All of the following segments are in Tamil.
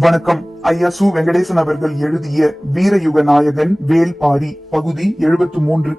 வணக்கம். ஐயா சு வெங்கடேசன் அவர்கள் எழுதிய வீரயுக நாயகன் வேல்பாரி பகுதி எழுபத்து மூன்று.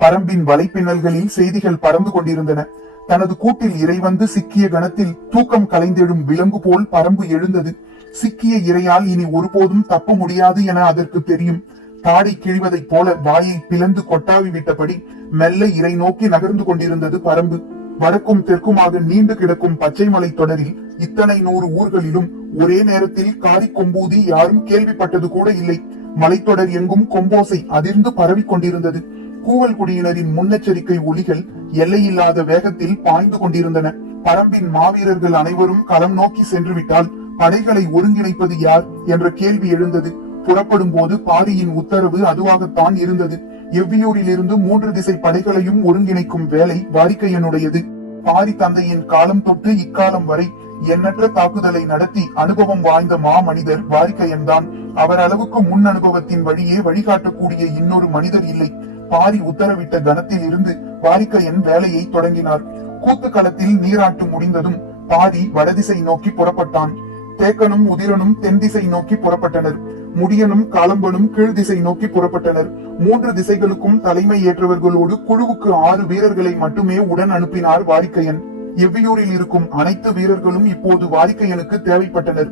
பரம்பின் வலைப்பின்னல்களில் செய்திகள் பறந்து கொண்டிருந்தன. தனது கூட்டில் இறைவந்து சிக்கிய கணத்தில் தூக்கம் கலைந்தெழும் விலங்கு போல் பரம்பு எழுந்தது. சிக்கிய இரையால் இனி ஒருபோதும் தப்ப முடியாது என அதற்கு தெரியும். தாடை கிழிவதைப் போல வாயை பிளந்து கொட்டாவி விட்டபடி மெல்ல இறை நோக்கி நகர்ந்து கொண்டிருந்தது பரம்பு. வடக்கும் தெற்குமாக நீண்டு கிடக்கும் பச்சை மலை தொடரில் இத்தனை நூறு ஊர்களிலும் ஒரே நேரத்தில் காரி கொம்பூதி யாரும் கேள்விப்பட்டது கூட இல்லை. மலைத்தொடர் எங்கும் கொம்போசை அதிர்ந்து பரவிக் கொண்டிருந்தது. கூவல் குடியினரின் முன்னெச்சரிக்கை ஒலிகள் எல்லையில்லாத வேகத்தில் பாய்ந்து கொண்டிருந்தன. பரம்பின் மாவீரர்கள் அனைவரும் களம் நோக்கி சென்று விட்டால் படைகளை ஒருங்கிணைப்பது யார் என்ற கேள்வி எழுந்தது. புறப்படும் போது பாரியின் உத்தரவு அதுவாகத்தான் இருந்தது. எவ்வியூரில் இருந்து மூன்று திசை படைகளையும் ஒருங்கிணைக்கும் வேலை வாரிக்கையனுடையது பாரி தந்தையின் காலம் தொட்டு இக்காலம் வரை எண்ணற்ற தாக்குதலை நடத்தி அனுபவம் வாய்ந்த மாமனிதர் வாரிக்கையன்தான். அவர் அளவுக்கு முன் அனுபவத்தின் வழியே வழிகாட்டக்கூடிய இன்னொரு மனிதர் இல்லை. பாரி உத்தரவிட்ட கணத்தில் இருந்து வாரிக்கையன் வேலையை தொடங்கினார். கூத்து களத்தில் நீராட்டு முடிந்ததும் பாரி வடதிசை நோக்கி புறப்பட்டான். தேக்கனும் உதிரனும் தென் திசை நோக்கி புறப்பட்டனர். முடியனும் காலம்பனும் கீழ் திசை நோக்கி புறப்பட்டனர். மூன்று திசைகளுக்கும் தலைமை ஏற்றவர்களோடு குழுவுக்கு ஆறு வீரர்களை மட்டுமே உடன் அனுப்பினார் வாரிக்கையன். எவ்வியூரில் இருக்கும் அனைத்து வீரர்களும் இப்போது வாரிக்கையனுக்கு தேவைப்பட்டனர்.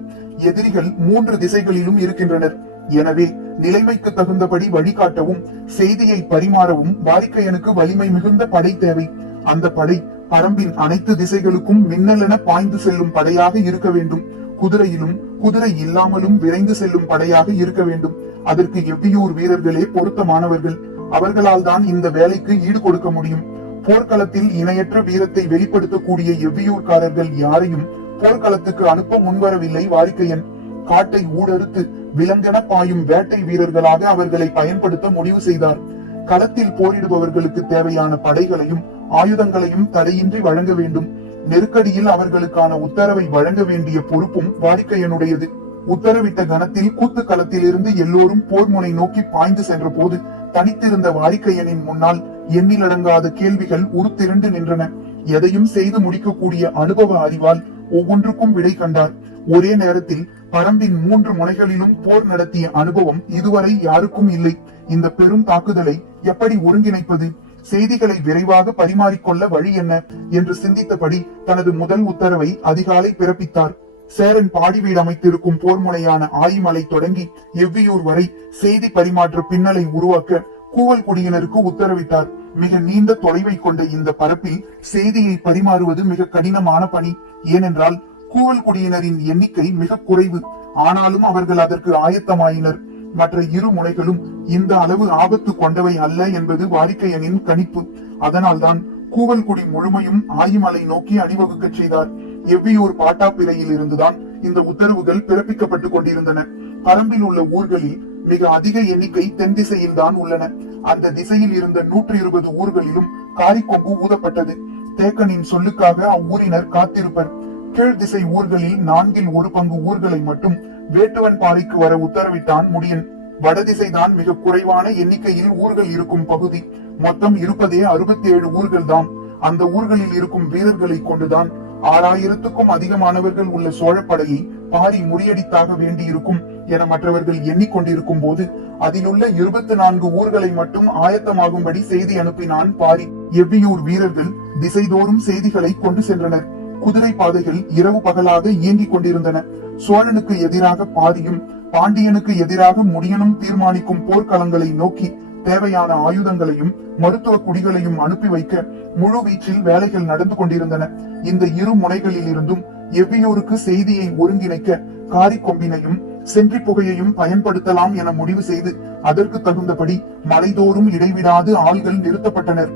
எதிரிகள் மூன்று திசைகளிலும் இருக்கின்றனர். எனவே நிலைமைக்கு தகுந்தபடி வழிகாட்டவும் செய்தியை பரிமாறவும் வாரிக்கையனுக்கு வலிமை மிகுந்த படை தேவை. அந்த படை பரம்பின் அனைத்து திசைகளுக்கும் மின்னலென பாய்ந்து செல்லும் படையாக இருக்க வேண்டும். குதிரையிலும் குதிரை இல்லாமலும் விரைந்து செல்லும் படையாக இருக்க வேண்டும். அதற்கு எவ்வியூர் வீரர்களே பொருத்தமானவர்கள். அவர்களால் தான் இந்த வேலைக்கு ஈடு கொடுக்க முடியும். போர்க்களத்தில் இணையற்ற வீரத்தை வெளிப்படுத்தக்கூடிய எவ்வியூர்காரர்கள் யாரையும் போர்க்களத்துக்கு அனுப்ப முன்வரவில்லை வாரிக்கையன். காட்டை ஊடறுத்து விலங்கென பாயும் வேட்டை வீரர்களாக அவர்களை பயன்படுத்த முடிவு செய்தார். களத்தில் போரிடுபவர்களுக்கு தேவையான படைகளையும் ஆயுதங்களையும் தடையின்றி வழங்க வேண்டும். நெருக்கடியில் அவர்களுக்கான உத்தரவை வழங்க வேண்டிய பொறுப்பும் வாடிக்கையனுடையது உத்தரவிட்ட கணத்தில் கூத்து களத்திலிருந்து எல்லோரும் போர் முனை நோக்கி பாய்ந்து சென்ற போது தனித்திருந்த வாரிக்கையனின் முன்னால் எண்ணிலடங்காத கேள்விகள் உருத்திரண்டு நின்றன. எதையும் செய்து முடிக்கக்கூடிய அனுபவ அறிவால் ஒவ்வொன்றுக்கும் விடை கண்டார். ஒரே நேரத்தில் பரம்பின் மூன்று முனைகளிலும் போர் நடத்திய அனுபவம் இதுவரை யாருக்கும் இல்லை. இந்த பெரும் தாக்குதலை எப்படி ஒருங்கிணைப்பது? செய்திகளை விரைவாக பரிமாறிக்கொள்ள வழி என்ன? என்று சிந்தித்தபடி தனது முதல் உத்தரவை அதிகாலை பிறப்பித்தார். சேரன் பாடிவீடு அமைத்திருக்கும் போர்முனையான ஆயிமலை தொடங்கி எவ்வியூர் வரை செய்தி பரிமாற்ற பின்னலை உருவாக்க கூவல் குடியினருக்கு உத்தரவிட்டார். மிக நீண்ட தொலைவை கொண்ட இந்த பரப்பில் செய்தியை பரிமாறுவது மிக கடினமான பணி. ஏனென்றால் கூவல் குடியினரின் எண்ணிக்கை மிக குறைவு. ஆனாலும் அவர்கள் அதற்கு ஆயத்தமாயினர். மற்ற இரு முனைகளும் இந்த அளவு ஆபத்து கொண்டவை அல்ல என்பது வாடிக்கையனின் கணிப்பு. அதனால்தான் கூவல்குடி முழுமையும் ஆயிமலை நோக்கி அணிவகுக்கச் செய்தார். எவ்வியூர் பாட்டாப்பிரையில் இருந்துதான் இந்த உத்தரவுகள் பிறப்பிக்கப்பட்டுக் கொண்டிருந்தன. பரம்பில் உள்ள ஊர்களில் மிக அதிக எண்ணிக்கை தென் திசையில் தான் உள்ளன. அந்த திசையில் இருந்த நூற்றி இருபது ஊர்களிலும் காரிக்கொங்கு ஊதப்பட்டது. தேக்கனின் சொல்லுக்காக அவ்வூரினர் காத்திருப்பர். கீழ் திசை ஊர்களில் நான்கில் ஒரு பங்கு ஊர்களை மட்டும் வேட்டுவன் பாறைக்கு வர உத்தரவிட்டான் முடியன். வடதிசைதான் மிக குறைவான எண்ணிக்கையில் ஊர்கள் இருக்கும் பகுதி. மொத்தம் இருப்பதே அறுபத்தி ஏழு ஊர்கள் தான் அந்த ஊர்களில் இருக்கும் வீரர்களை கொண்டுதான் ஆறாயிரத்துக்கும் அதிகமானவர்கள் உள்ள சோழப்படையை பாரி முறியடித்தாக வேண்டியிருக்கும் என மற்றவர்கள் எண்ணிக்கொண்டிருக்கும் போது அதிலுள்ள இருபத்தி நான்கு ஊர்களை மட்டும் ஆயத்தமாகும்படி செய்தி அனுப்பினான் பாரி. எவ்வியூர் வீரர்கள் திசைதோறும் செய்திகளை கொண்டு சென்றனர். குதிரை பாதைகள் இரவு பகலாக இயங்கிக் கொண்டிருந்தன. சோழனுக்கு எதிராக பாரியும் பாண்டியனுக்கு எதிராக முடியனும் தீர்மானிக்கும் போர்க்களங்களை நோக்கி தேவையான ஆயுதங்களையும் மருத்துவ குடிகளையும் அனுப்பி வைக்க முழு வீச்சில் வேலைகள் நடந்து கொண்டிருந்தன. இந்த இரு முனைகளில் இருந்தும் எவ்வியூருக்கு செய்தியை ஒருங்கிணைக்க காரிக்கொம்பினையும் சென்றி புகையையும் பயன்படுத்தலாம் என முடிவு செய்து அதற்கு தகுந்தபடி மலைதோறும் இடைவிடாது ஆள்கள் நிறுத்தப்பட்டனர்.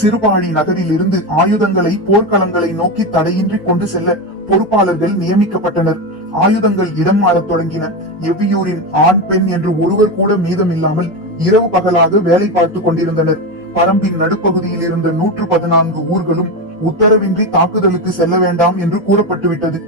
சிறுபாழி நகரில் இருந்து ஆயுதங்களை போர்க்களங்களை நோக்கி தடையின்றி கொண்டு செல்ல பொறுப்பாளர்கள் நியமிக்கப்பட்டனர். ஆயுதங்கள் இடம் மாறத் தொடங்கின. எவ்வியூரின் ஆண் பெண் என்று ஒருவர் கூட மீதமில்லாமல் இரவு பகலாக வேலை பார்த்துக் கொண்டிருந்தனர். பரம்பின் நடுப்பகுதியில் இருந்த நூற்று பதினான்கு ஊர்களும் உத்தரவின்றி தாக்குதலுக்கு செல்ல வேண்டாம் என்று கூறப்பட்டுவிட்டது.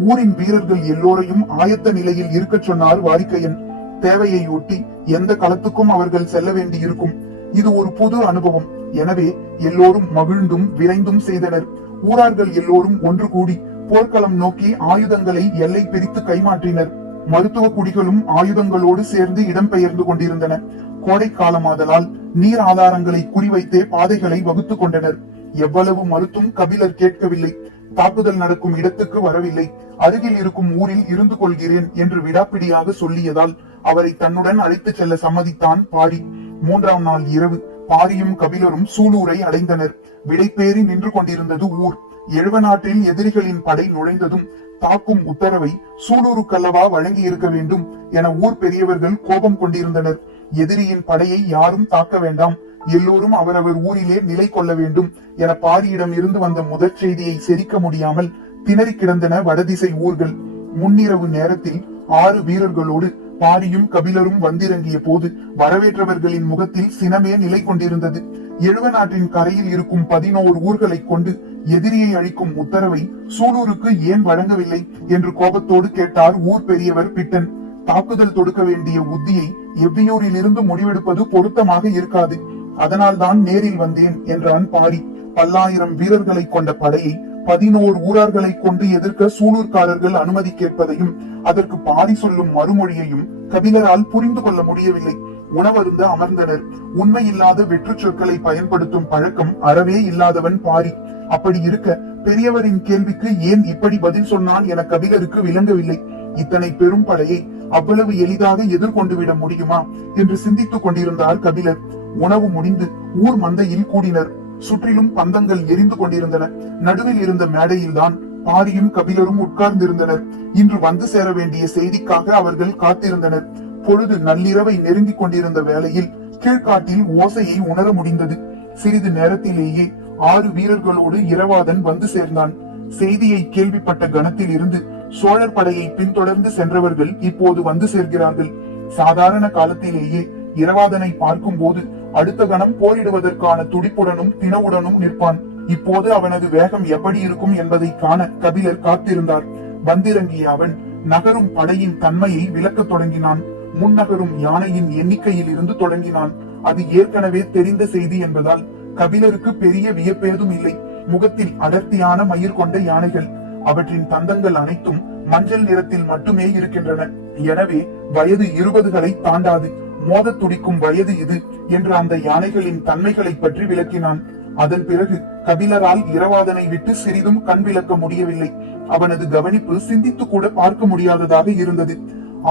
ஊரின் வீரர்கள் எல்லோரையும் ஆயத்த நிலையில் இருக்கச் சொன்னார் வாரிக்கையன். தேவையை ஒட்டி எந்த களத்துக்கும் அவர்கள் செல்ல வேண்டியிருக்கும். இது ஒரு புது அனுபவம். எனவே எல்லோரும் மகிழ்ந்தும் விரைந்தும் செய்தனர். ஊரார்கள் எல்லோரும் ஒன்று கூடி போர்க்களம் நோக்கி ஆயுதங்களை எல்லை பிரித்து கைமாற்றினர். மருத்துவ குடிகளும் ஆயுதங்களோடு சேர்ந்து இடம்பெயர்ந்து கொண்டிருந்தன. கோடை காலமாதலால் நீர் ஆதாரங்களை குறிவைத்தே பாதைகளை வகுத்துக் கொண்டனர். எவ்வளவு மறுத்தும் கபிலர் கேட்கவில்லை. தாக்குதல் நடக்கும் இடத்துக்கு வரவில்லை. அருகில் இருக்கும் ஊரில் இருந்து கொள்கிறேன் என்று விடாப்பிடியாக சொல்லியதால் அவரை தன்னுடன் அழைத்துச் செல்ல சம்மதித்தான் பாரி. மூன்றாம் நாள் இரவு பாரியும் கபிலரும் சூலூரை அடைந்தனர். விடைபேறி நின்று கொண்டிருந்தது ஊர். எழுவ நாட்டில் எதிரிகளின் படை நுழைந்ததும் தாக்கும் உத்தரவை சூலூரு கல்லவா வழங்கி இருக்க வேண்டும் என ஊர் பெரியவர்கள் கோபம் கொண்டிருந்தனர். எதிரியின் படையை யாரும் தாக்க வேண்டாம். எல்லோரும் அவரவர் ஊரிலே நிலை கொள்ள வேண்டும் என பாரியிடம் இருந்து வந்த முதற் செய்தியை செரிக்க முடியாமல் திணறி கிடந்தன வடதிசை ஊர்கள். முன்னிரவு நேரத்தில் ஆறு வீரர்களோடு பாரியும் கபிலரும் வந்திறங்கிய போது வரவேற்றவர்களின் முகத்தில் சினமே நிலை கொண்டிருந்தது எழுவ நாட்டின் கரையில் இருக்கும் பதினோரு ஊர்களை கொண்டு எதிரியை அழிக்கும் உத்தரவை சூலூருக்கு ஏன் வழங்கவில்லை என்று கோபத்தோடு கேட்டார் ஊர் பெரியவர் பிட்டன். தாக்குதல் தொடுக்க வேண்டிய உத்தியை எவ்வியூரில் இருந்து முடிவெடுப்பது பொருத்தமாக இருக்காது. அதனால்தான் நேரில் வந்தேன் என்றான் பாரி. பல்லாயிரம் வீரர்களை கொண்ட படையை பதினோரு ஊரார்களை கொண்டு எதிர்க்க சூலூர்காரர்கள் அனுமதி கேட்பதையும் அதற்கு பாரி சொல்லும் மறுமொழியையும் கபிலரால் புரிந்து கொள்ள முடியவில்லை. உணவருந்த அமர்ந்தனர் உண்மையில்லாத வெற்று சொற்களை பயன்படுத்தும் பழக்கம் அறவே இல்லாதவன் பாரி. அப்படி இருக்க பெரியவரின் கேள்விக்கு ஏன் இப்படி பதில் சொன்னான் என கபிலருக்கு விளங்கவில்லை. இத்தனை பெரும் படையை அவ்வளவு எளிதாக எதிர்கொண்டு விட முடியுமா என்று சிந்தித்துக் கொண்டிருந்தார் கபிலர். உணவு முடிந்து ஊர் மந்தையில் கூடினர். சுற்றிலும் பந்தங்கள் எரிந்து கொண்டிருந்தன. நடுவில் இருந்த மேடையில்தான் பாரியும் கபிலரும் உட்கார்ந்திருந்தனர். இன்று வந்து சேர வேண்டிய செய்திக்காக அவர்கள் காத்திருந்தனர். பொழுது நள்ளிரவை நெருங்கிக் கொண்டிருந்த வேளையில் கீழ்காட்டில் ஓசையை உணர முடிந்தது. சிறிது நேரத்திலேயே ஆறு வீரர்களோடு இரவாதன் வந்து சேர்ந்தான். செய்தியை கேள்விப்பட்ட கணத்தில் இருந்து சோழர் படையை பின்தொடர்ந்து சென்றவர்கள் இப்போது வந்து சேர்கிறார்கள். சாதாரண காலத்திலேயே இரவாதனை பார்க்கும் போது அடுத்த கணம் போரிடுவதற்கான துடிப்புடனும் தினவுடனும் நிற்பான். இப்போது அவனது வேகம் எப்படி இருக்கும் என்பதை காண கபிலர் காத்திருந்தார். வந்திறங்கிய அவன் நகரும் படையின் தன்மையை விளக்கத் தொடங்கினான். முன்னகரும் யானையின் எண்ணிக்கையில் இருந்து தொடங்கினான். அது ஏற்கனவே தெரிந்த செய்தி என்பதால் கபிலருக்கு பெரிய வியப்பேதும் இல்லை. முகத்தில் அடர்த்தியான மயிர் கொண்ட யானைகள். அவற்றின் தந்தங்கள் அனைத்தும் மஞ்சள் நிறத்தில் மட்டுமே இருக்கின்றன. எனவே வயது இருபதுகளை தாண்டாது. மோத துடிக்கும் வயது இது என்று அந்த யானைகளின் தன்மைகளை பற்றி விளக்கினான். அதன் பிறகு கபிலரால் இரவாதனை விட்டு சிறிதும் கண் விளக்க முடியவில்லை. அவனது கவனிப்பு சிந்தித்து கூட பார்க்க முடியாததாக இருந்தது.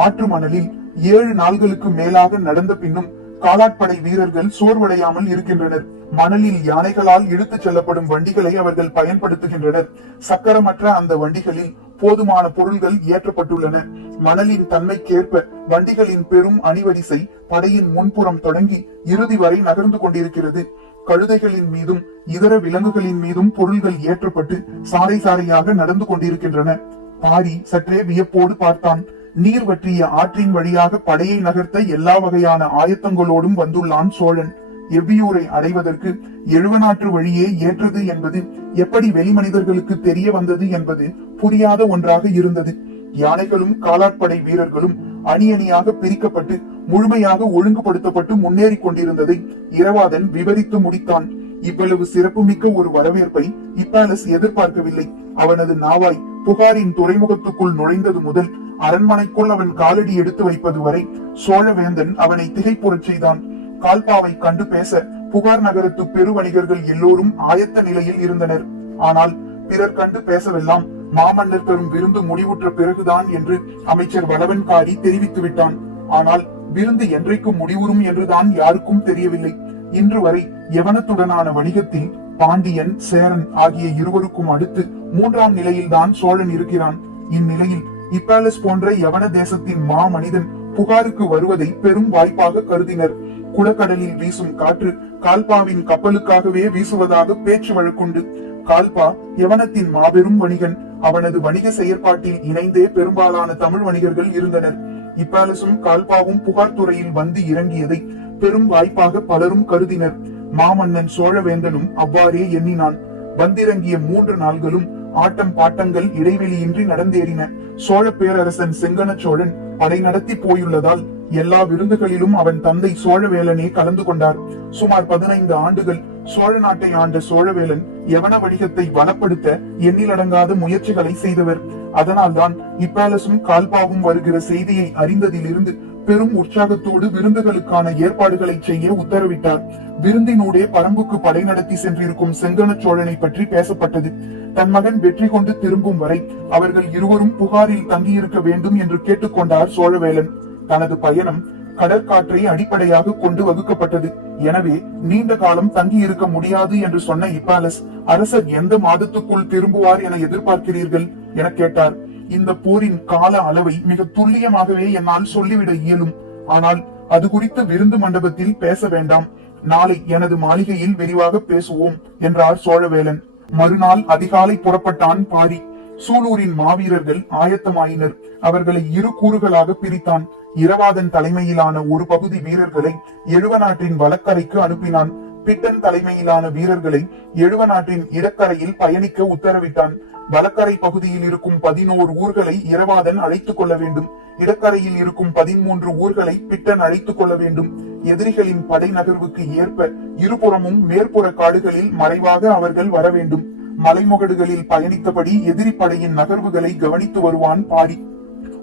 ஆற்று மணலில் ஏழு நாள்களுக்கு மேலாக நடந்த பின்னும் காலாட்படை வீரர்கள் சோர்வடையாமல் இருக்கின்றனர். மணலில் யானைகளால் இழுத்துச் செல்லப்படும் வண்டிகளை அவர்கள் பயன்படுத்துகின்றனர். சக்கரமற்ற அந்த வண்டிகளில் போதுமான பொருள்கள் ஏற்றப்பட்டுள்ளன மணலின் தன்மைக்கேற்ப வண்டிகளின் பெரும் அணிவரிசை படையின் முன்புறம் தொடங்கி இறுதி வரை நகர்ந்து கொண்டிருக்கிறது. கழுதைகளின் மீதும் இதர விலங்குகளின் மீதும் பொருள்கள் ஏற்றப்பட்டு சாறை சாறையாக நடந்து கொண்டிருக்கின்றன. பாரி சற்றே வியப்போடு பார்த்தான். நீர் வற்றிய ஆற்றின் வழியாக படையை நகர்த்த எல்லா வகையான ஆயத்தங்களோடும் வந்துள்ளான் சோழன். எவ்வியூரை அடைவதற்கு எழுவநாற்று வழியே ஏற்றது என்பது எப்படி வெளிமனிதர்களுக்கு தெரிய வந்தது என்பது புரியாத ஒன்றாக இருந்தது. யானைகளும் காலாட்படை வீரர்களும் அணி அணியாக பிரிக்கப்பட்டு முழுமையாக ஒழுங்குபடுத்தப்பட்டு முன்னேறி கொண்டிருந்ததை இரவாதன் விவரித்து முடித்தான். இவ்வளவு சிறப்புமிக்க ஒரு வரவேற்பை இப்பாலஸ் எதிர்பார்க்கவில்லை. அவனது நாவாய் புகாரின் துறைமுகத்துக்குள் நுழைந்தது முதல் அரண்மனைக்குள் அவன் காலடி எடுத்து வைப்பது வரை சோழவேந்தன் அவனை திகைப்புறச் செய்தான். கால்பாவை கண்டு பேச புகார் நகரத்து பெருவணிகர்கள் எல்லோரும் ஆயத்த நிலையில் இருந்தனர். ஆனால் பிறர் கண்டு பேசவெல்லாம் மாமன்னர் தரும் விருந்து முடிவுற்ற பிறகுதான் என்று அமைச்சர் வளவன்காரி தெரிவித்து விட்டான். ஆனால் விருந்து என்றைக்கும் முடிவுறும் என்றுதான் யாருக்கும் தெரியவில்லை. இன்று வரை யவனத்துடனான வணிகத்தில் பாண்டியன் சேரன் ஆகிய இருவருக்கும் அடுத்து மூன்றாம் நிலையில்தான் சோழன் இருக்கிறான். இந்நிலையில் இப்பாலஸ் போன்ற யவன தேசத்தின் மா மனிதன் புகாருக்கு வருவதை பெரும் வாய்ப்பாக கருதினர். குளக்கடலில் வீசும் காற்று கால்பாவின் கப்பலுக்காகவே வீசுவதாக பேச்சு வழக்குண்டு. கால்பா யவனத்தின் மாபெரும் வணிகன். அவனது வணிக செயற்பாட்டில் இணைந்தே பெரும்பாலான தமிழ் வணிகர்கள் இருந்தனர். இப்பாலசும் கால்பாவும் புகார் துறையில் வந்து இறங்கியதை பெரும் வாய்ப்பாக பலரும் கருதினர். மாமன்னன் சோழவேந்தனும் அவ்வாறே எண்ணினான். வந்திறங்கிய மூன்று நாள்களும் ஆட்டம் பாட்டங்கள் இடைவெளியின்றி நடந்தேறின. சோழ பேரரசன் செங்கன சோழன் படை நடத்தி போயுள்ளதால் எல்லா விருந்துகளிலும் அவன் தந்தை சோழவேலனே கலந்து கொண்டார். சுமார் பதினைந்து ஆண்டுகள் சோழ நாட்டை ஆண்ட சோழவேலன் யவன வணிகத்தை வளப்படுத்த எண்ணிலடங்காத முயற்சிகளை செய்தவர். அதனால்தான் இப்பேலசும் கால்பாவும் வருகிற செய்தியை அறிந்ததிலிருந்து பெரும் உற்சாகத்தோடு விருந்துகளுக்கான ஏற்பாடுகளை செய்ய உத்தரவிட்டார். விருந்தினூடே பரம்புக்கு படை நடத்தி சென்றிருக்கும் செங்கன சோழனை பற்றி பேசப்பட்டது. தன் மகன் வெற்றி கொண்டு திரும்பும் வரை அவர்கள் இருவரும் புகாரில் தங்கியிருக்க வேண்டும் என்று கேட்டுக்கொண்டார் சோழவேலன். தனது பயணம் கடற்காற்றை அடிப்படையாக கொண்டு வகுக்கப்பட்டது. எனவே நீண்ட காலம் தங்கி இருக்க முடியாது என்று சொன்ன இப்பாலஸ் அரசர் எந்த மாதத்துக்குள் திரும்புவார் என எதிர்பார்க்கிறீர்கள்? என கேட்டார். இந்த போரின் கால அளவை மிக துல்லியமாகவே என்னால் சொல்லிவிட இயலும். ஆனால் அது குறித்து விருந்து மண்டபத்தில் பேச வேண்டாம். நாளை எனது மாளிகையில் விரிவாக பேசுவோம் என்றார் சோழவேலன். மறுநாள் அதிகாலை புறப்பட்டான் பாரி. சூலூரின் மாவீரர்கள் ஆயத்தமாயினர். அவர்களை இரு கூறுகளாக பிரித்தான். இரவாதன் தலைமையிலான ஒரு பகுதி வீரர்களை எழுவநாட்டின் வலக்கரைக்கு அனுப்பினான். பிட்டன் தலைமையிலான வீரர்களை எழுவநாட்டின் இடக்கரையில் பயணிக்க உத்தரவிட்டான். வலக்கரை பகுதியில் இருக்கும் பதினோரு ஊர்களை இரவாதன் அழைத்துக் கொள்ள வேண்டும். இடக்கரையில் இருக்கும் பதிமூன்று ஊர்களை பிட்டன் அழைத்துக் கொள்ள வேண்டும். எதிரிகளின் படை நகர்வுக்கு ஏற்ப இருபுறமும் மேற்புற காடுகளில் மறைவாக அவர்கள் வர வேண்டும். மலைமுகடுகளில் பயணித்தபடி எதிரி படையின் நகர்வுகளை கவனித்து வருவான் பாடி.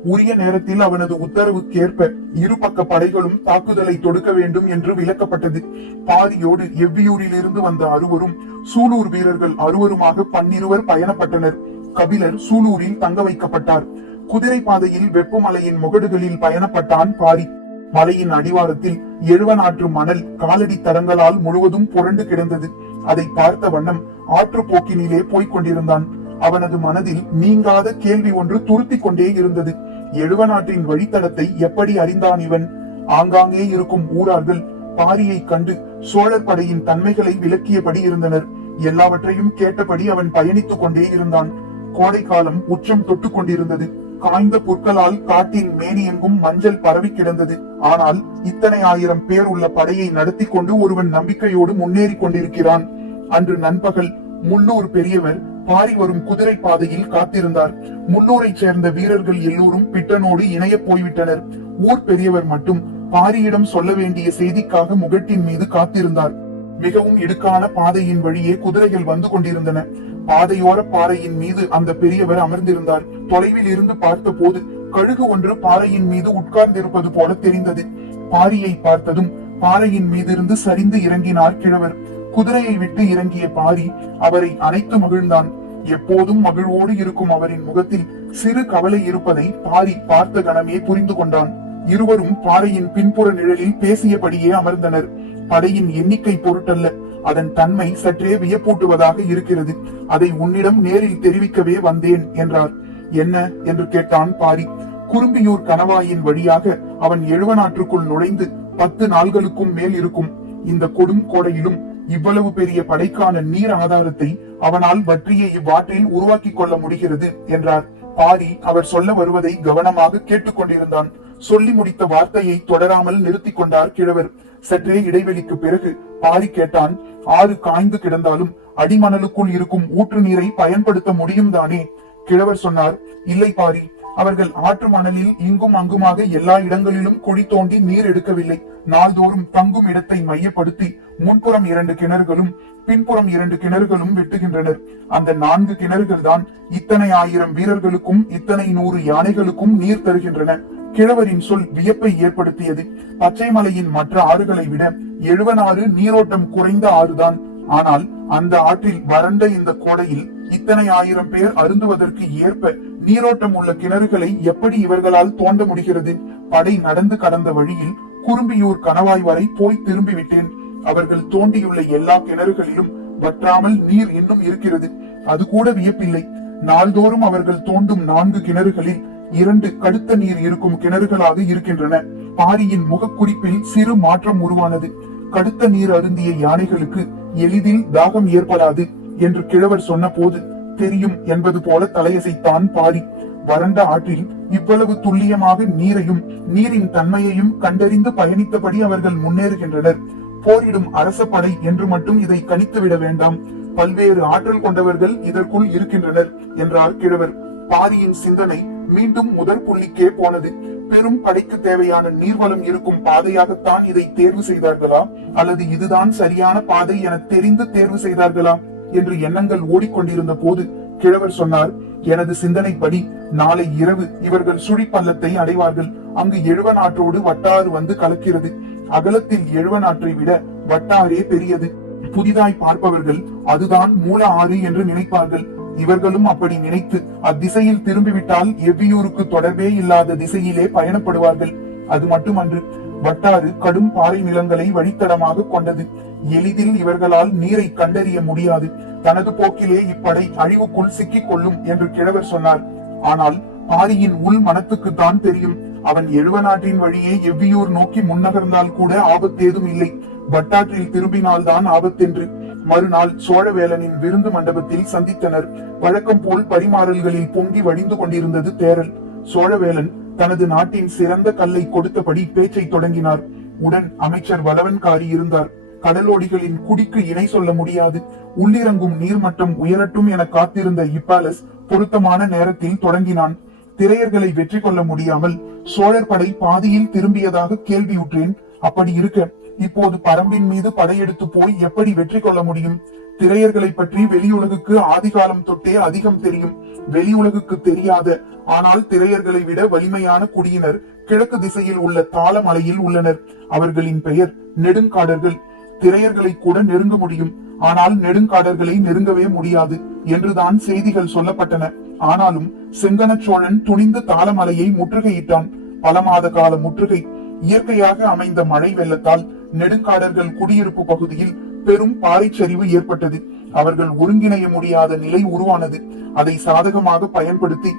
உரிய நேரத்தில் அவனது உத்தரவுக்கேற்ப இருபக்க படைகளும் தாக்குதலை தொடுக்க வேண்டும் என்று விளக்கப்பட்டது. பாரியோடு எவ்வியூரில் இருந்து வந்த அறுவரும் சூலூர் வீரர்கள் அறுவருமாக பன்னிருவர் பயணப்பட்டனர். கபிலர் சூலூரில் தங்க வைக்கப்பட்டார். குதிரை பாதையில் வெப்பமலையின் முகடுகளில் பயணப்பட்டான் பாரி. மலையின் அடிவாரத்தில் எழுவனாற்று மணல் காலடி தடங்களால் முழுவதும் புரண்டு கிடந்தது. அதை பார்த்த வண்ணம் ஆற்று போக்கினிலே போய்க் கொண்டிருந்தான். அவனது மனதில் நீங்காத கேள்வி ஒன்று துருத்தி கொண்டே இருந்தது. எழுவநாட்டின் வழித்தடத்தை எப்படி அறிந்தான் இவன்? ஆங்காங்கே இருக்கும் ஊரார்கள் பாரியை கண்டு சோழர் படையின் தன்மைகளை விளக்கியபடி இருந்தனர். எல்லாவற்றையும் கேட்டபடி அவன் பயணித்துக் கொண்டே இருந்தான். கோடை காலம் உச்சம் தொட்டுக் கொண்டிருந்தது. காய்ந்த புற்களால் காட்டின் மேனியெங்கும் மஞ்சள் பரவி கிடந்தது. ஆனால் இத்தனை ஆயிரம் பேர் உள்ள படையை நடத்தி கொண்டு ஒருவன் நம்பிக்கையோடு முன்னேறி கொண்டிருக்கிறான். அன்று நண்பகல் முள்ளூர் பெரியவர் பாரி வரும் குதிரை பாதையில் காத்திருந்தார். முன்னூரை சேர்ந்த வீரர்கள் எல்லோரும் பிட்டனோடு இணைய போய்விட்டனர். ஊர் பெரியவர் மட்டும் பாரியிடம் சொல்ல வேண்டிய செய்திக்காக முகட்டின் மீது காத்திருந்தார். மிகவும் இடுக்கான பாதையின் வழியே குதிரைகள் வந்து கொண்டிருந்தன. பாதையோர பாறையின் மீது அந்த பெரியவர் அமர்ந்திருந்தார். தொலைவில் இருந்து பார்த்த போது கழுகு ஒன்று பாறையின் மீது உட்கார்ந்திருப்பது போல தெரிந்தது. பாரியை பார்த்ததும் பாறையின் மீதிருந்து சரிந்து இறங்கினார் கிழவர். குதிரையை விட்டு இறங்கிய பாரி அவரை அணைத்து மகிழ்ந்தான். எப்போதும் மகிழ்வோடு இருக்கும் அவரின் முகத்தில் சிறு கவலை இருப்பதை பாரி பார்த்த கணமே புரிந்து கொண்டான். இருவரும் பாறையின் பின்புற நிழலில் பேசியபடியே அமர்ந்தனர். படையின் எண்ணிக்கை பொருட்டல்ல. அதன் தன்மை சற்றே வியப்பூட்டுவதாக இருக்கிறது. அதை உன்னிடம் நேரில் தெரிவிக்கவே வந்தேன் என்றார். என்ன? என்று கேட்டான் பாரி. குறும்பியூர் கணவாயின் வழியாக அவன் எழுவநாற்றுக்குள் நுழைந்து பத்து நாள்களுக்கும் மேல் இருக்கும். இந்த கொடும் கோடையிலும் இவ்வளவு பெரிய படைக்கான நீர் ஆதாரத்தை அவனால் வற்றிய இவ்வாற்றில் உருவாக்கி கொள்ள முடிகிறது என்றார். பாரி அவர் சொல்ல வருவதை கவனமாக கேட்டுக்கொண்டிருந்தான் சொல்லி முடித்த வார்த்தையை தொடராமல் நிறுத்தி கொண்டார் கிழவர். சற்றே இடைவெளிக்கு பிறகு பாரி கேட்டான் ஆறு காய்ந்து கிடந்தாலும் அடிமணலுக்குள் இருக்கும் ஊற்று நீரை பயன்படுத்த முடியும் தானே? கிழவர் சொன்னார் இல்லை பாரி அவர்கள் ஆற்று மணலில் இங்கும் அங்குமாக எல்லா இடங்களிலும் குழி தோண்டி நீர் எடுக்கவில்லை. நாள்தோறும் தங்கும் இடத்தை மையப்படுத்தி முன்புறம் இரண்டு கிணறுகளும் பின்புறம் இரண்டு கிணறுகளும் வெட்டுகின்றனர். அந்த நான்கு கிணறுகள் தான் இத்தனை ஆயிரம் வீரர்களுக்கும் இத்தனை நூறு யானைகளுக்கும் நீர் தருகின்றன. கிழவரின் சொல் வியப்பை ஏற்படுத்தியது. பச்சை மலையின் மற்ற ஆறுகளை விட எழுவனாறு நீரோட்டம் குறைந்த ஆறுதான். ஆனால் அந்த ஆற்றில் வறண்ட இந்த கோடையில் இத்தனை ஆயிரம் பேர் அருந்துவதற்கு ஏற்ப நீரோட்டம் உள்ள கிணறுகளை எப்படி இவர்களால் தோண்ட முடிகிறது? படை நடந்து கடந்த வழியில் குறும்பியூர் கணவாய் வரை போய் திரும்பி விட்டேன் அவர்கள் தோண்டியுள்ள எல்லா கிணறுகளிலும் வற்றாமல் நீர் இன்னும் இருக்கிறது. அது கூட வியப்பில்லை. நாள்தோறும் அவர்கள் தோண்டும் நான்கு கிணறுகளில் இரண்டு கடுத்த நீர் இருக்கும் கிணறுகளாக இருக்கின்றன. பாரியின் முகக்குறிப்பில் சிறு மாற்றம் உருவானது. கடுத்த நீர் அருந்திய யானைகளுக்கு எளிதில் தாகம் ஏற்படாது என்று கிழவர் சொன்ன போது தெரியும் என்பது போல தலையசைத்தான் பாரி. வறண்ட ஆற்றில் இவ்வளவு துல்லியமாக நீரையும் நீரின் தன்மையையும் கண்டறிந்து பயணித்தபடி அவர்கள் முன்னேறுகின்றனர். போரிடும் அரச படை என்று மட்டும் இதை கணித்து விட வேண்டாம். பல்வேறு ஆற்றல் கொண்டவர்கள் இதற்குள் இருக்கின்றனர் என்றார் கிழவர். பாரியின் சிந்தனை மீண்டும் முதல் புள்ளிக்கே போனது. பெரும் படைக்கு தேவையான நீர்வளம் இருக்கும் பாதையாகத்தான் இதை தேர்வு செய்தார்களா? அல்லது இதுதான் சரியான பாதை என தெரிந்து தேர்வு செய்தார்களா? என்று எண்ணங்கள் ஓடிக்கொண்டிருந்த போது கிழவர் சொன்னார் எனது சிந்தனைப்படி நாளை இரவு இவர்கள் சுழிப்பள்ளத்தை அடைவார்கள். அங்கு எழுவனாற்றோடு வட்டாறு வந்து கலக்கிறது. அகலத்தில் எழுவனாற்றை விட வட்டாரே பெரியது. புதிதாய் பார்ப்பவர்கள் அதுதான் மூல ஆறு என்று நினைப்பார்கள். இவர்களும் அப்படி நினைத்து அத்திசையில் திரும்பிவிட்டால் எவ்வியூருக்கு தொடர்பே இல்லாத திசையிலே பயணப்படுவார்கள். அது மட்டுமன்று வட்டாறு கடும் பாறை நிலங்களை வழித்தடமாக கொண்டது. எளிதில் இவர்களால் நீரை கண்டறிய முடியாது. தனது போக்கிலே இப்படை அழிவுக்குள் சிக்கிக் கொள்ளும் என்று கிழவர் சொன்னார். ஆனால் பாரியின் உள் மனத்துக்கு தான் தெரியும். அவன் எழுவநாட்டின் வழியே எவ்வியூர் நோக்கி முன்னகர்ந்தால் கூட ஆபத்தேதும் இல்லை. வட்டாற்றில் திரும்பினால்தான் ஆபத்தென்று. மறுநாள் சோழவேலனின் விருந்து மண்டபத்தில் சந்தித்தனர். வழக்கம் போல் பரிமாறல்களில் பொங்கி வடிந்து கொண்டிருந்தது தேரல் சோழவேலன் தனது நாட்டின் சிறந்த கல்லை கொடுத்தபடி பேச்சை தொடங்கினார். உடன் அமைச்சர் வளவன்காரி இருந்தார். கடலோடிகளின் குடிக்கு இணை சொல்ல முடியாது. உள்ளிறங்கும் நீர்மட்டம் உயரட்டும் என காத்திருந்த இப்பாலஸ் பொருத்தமான நேரத்தில் தொடங்கினான். திரையர்களை வெற்றி கொள்ள முடியாமல் சோழர் படை பாதியில் திரும்பியதாக கேள்வியுற்றேன். அப்படி இருக்க இப்போது பரம்பின் மீது படையெடுத்து போய் எப்படி வெற்றி கொள்ள முடியும்? திரையர்களை பற்றி வெளியுலகுக்கு ஆதிகாலம் தொட்டே அதிகம் தெரியும். வெளியுலகுக்கு தெரியாத ஆனால் திரையர்களை விட வலிமையான குடியினர் கிழக்கு திசையில் உள்ள தாளமலையில் உள்ளனர். அவர்களின் பெயர் நெடுங்காடர்கள். திரையர்களை கூட நெருங்க முடியும். ஆனால் நெடுங்காடர்களை நெருங்கவே முடியாது என்றுதான் செய்திகள் சொல்லப்பட்டன. ஆனாலும் செங்கன சோழன் துணிந்து தாளமலையை முற்றுகையிட்டான். பல மாத கால முற்றுகை இயற்கையாக அமைந்த மழை வெள்ளத்தால் நெடுங்காடர்கள் குடியிருப்பு பகுதியில் பெரும் பாறைச்சரிவு ஏற்பட்டது. அவர்கள் ஒருங்கிணைய முடியாத நிலை உருவானது. அதை சாதகமாக பயன்படுத்தி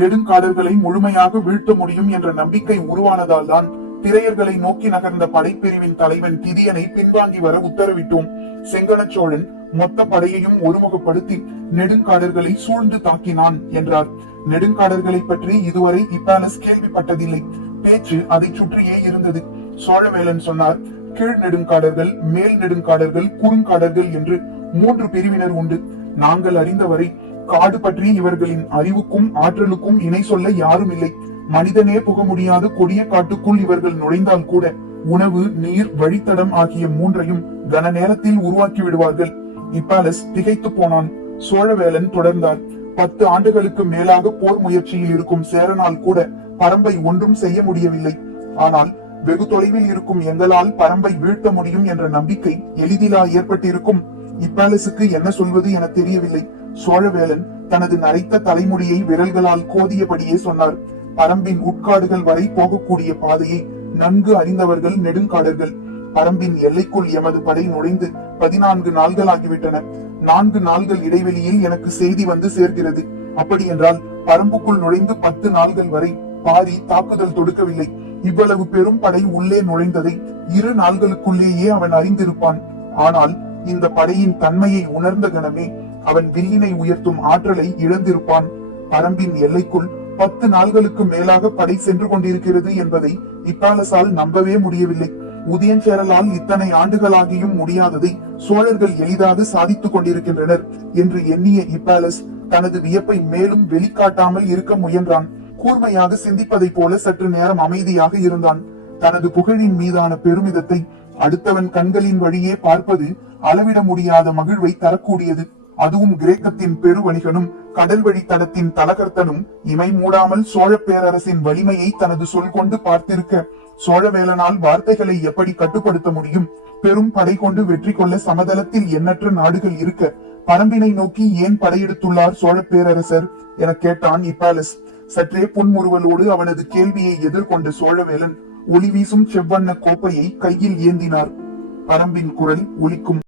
நெடுங்காடர்களை முழுமையாக வீழ்த்த முடியும் என்ற நம்பிக்கை உருவானதால் தான் திரையர்களை நோக்கி நகர்ந்த படைப்பிரிவின் தலைவன் திதியனை பின்வாங்கி வர உத்தரவிட்டோம். செங்கனச்சோழன் மொத்த படையையும் ஒருமுகப்படுத்தி நெடுங்காடர்களை சூழ்ந்து தாக்கினான் என்றார். நெடுங்காடர்களை பற்றி இதுவரை இப்பாலஸ் கேள்விப்பட்டதில்லை. பேச்சு அதை சுற்றியே இருந்தது. சோழவேலன் சொன்னார் கீழ் நெடுங்காடர்கள் மேல் நெடுங்காடர்கள் குறுங்காடர்கள் என்று மூன்று பிரிவினர் உண்டு. நாங்கள் அறிந்தவரை காடு பற்றி இவர்களின் அறிவுக்கும் ஆற்றலுக்கும் இணை சொல்ல யாரும் இல்லை. மனிதனே புக முடியாத கொடிய காட்டுக்குள் இவர்கள் நுழைந்தால் கூட உணவு நீர் வழித்தடம் ஆகிய மூன்றையும் கன நேரத்தில் உருவாக்கி விடுவார்கள். இப்பாலஸ் திகைத்து போனான். சோழவேலன் தொடர்ந்தார். பத்து ஆண்டுகளுக்கு மேலாக போர் முயற்சியில் இருக்கும் சேரனால் கூட பரம்பை ஒன்றும் செய்ய முடியவில்லை. ஆனால் வெகு தொலைவில் இருக்கும் எங்களால் பரம்பை வீழ்த்த முடியும் என்ற நம்பிக்கை எளிதிலா ஏற்பட்டிருக்கும். இப்பாலசுக்கு என்ன சொல்வது என தெரியவில்லை. சோழவேலன் தனது நரைத்த தலைமுடியை விரல்களால் கோதியபடியே சொன்னார். பரம்பின் உட்காடுகள் வரை போகக்கூடிய பாதையை நன்கு அறிந்தவர்கள் நெடுங்காடர்கள். பரம்பின் எல்லைக்குள் எமது படை நுழைந்து பதினான்கு நாள்கள் ஆகிவிட்டன. நான்கு நாள்கள் இடைவெளியில் எனக்கு செய்தி வந்து சேர்கிறது அப்படி என்றால் பரம்புக்குள் நுழைந்து பத்து நாள்கள் வரை பாரி தாக்குதல் தொடுக்கவில்லை. இவ்வளவு பெரும் படை உள்ளே நுழைந்ததை இரு நாள்களுக்குள்ளேயே அவன் அறிந்திருப்பான். ஆனால் இந்த படையின் தன்மையை உணர்ந்த கணமே அவன் வில்லினை உயர்த்தும் ஆற்றலை இழந்திருப்பான். பரம்பின் எல்லைக்குள் பத்து நாள்களுக்கு மேலாக படை சென்று கொண்டிருக்கிறது என்பதை இப்பாலசால் நம்பவே முடியவில்லை. உதயஞ்சேரலால் இத்தனை ஆண்டுகளாகியும் முடியாததை சோழர்கள் எளிதாக சாதித்துக் கொண்டிருக்கின்றனர் என்று எண்ணிய இப்பாலஸ் தனது வியப்பை மேலும் வெளிக்காட்டாமல் இருக்க முயன்றான். கூர்மையாக சிந்திப்பதைப் போல சற்று நேரம் அமைதியாக இருந்தான். தனது புகழின் மீதான பெருமிதத்தை அடுத்தவன் கண்களின் வழியே பார்ப்பது அளவிட முடியாத மகிழ்வை தரக்கூடியது. அதுவும் கிரேக்கத்தின் பெருவணிகனும் கடல் வழி தடத்தின் தலகர்த்தனும் இமை மூடாமல் சோழ பேரரசின் வலிமையை தனது சொல் கொண்டு பார்த்திருக்க சோழவேலனால் வார்த்தைகளை எப்படி கட்டுப்படுத்த முடியும்? பெரும் படை கொண்டு வெற்றி கொள்ள சமதளத்தில் எண்ணற்ற நாடுகள் இருக்க பரம்பினை நோக்கி ஏன் படையெடுத்துள்ளார் சோழ பேரரசர்? என கேட்டான் இப்பாலஸ். சற்றே புன்முறுவலோடு அவனது கேள்வியை எதிர்கொண்ட சோழவேலன் ஒளி வீசும் செவ்வண்ண கோப்பையை கையில் ஏந்தினார். பரம்பின் குரல் ஒலிக்கும்.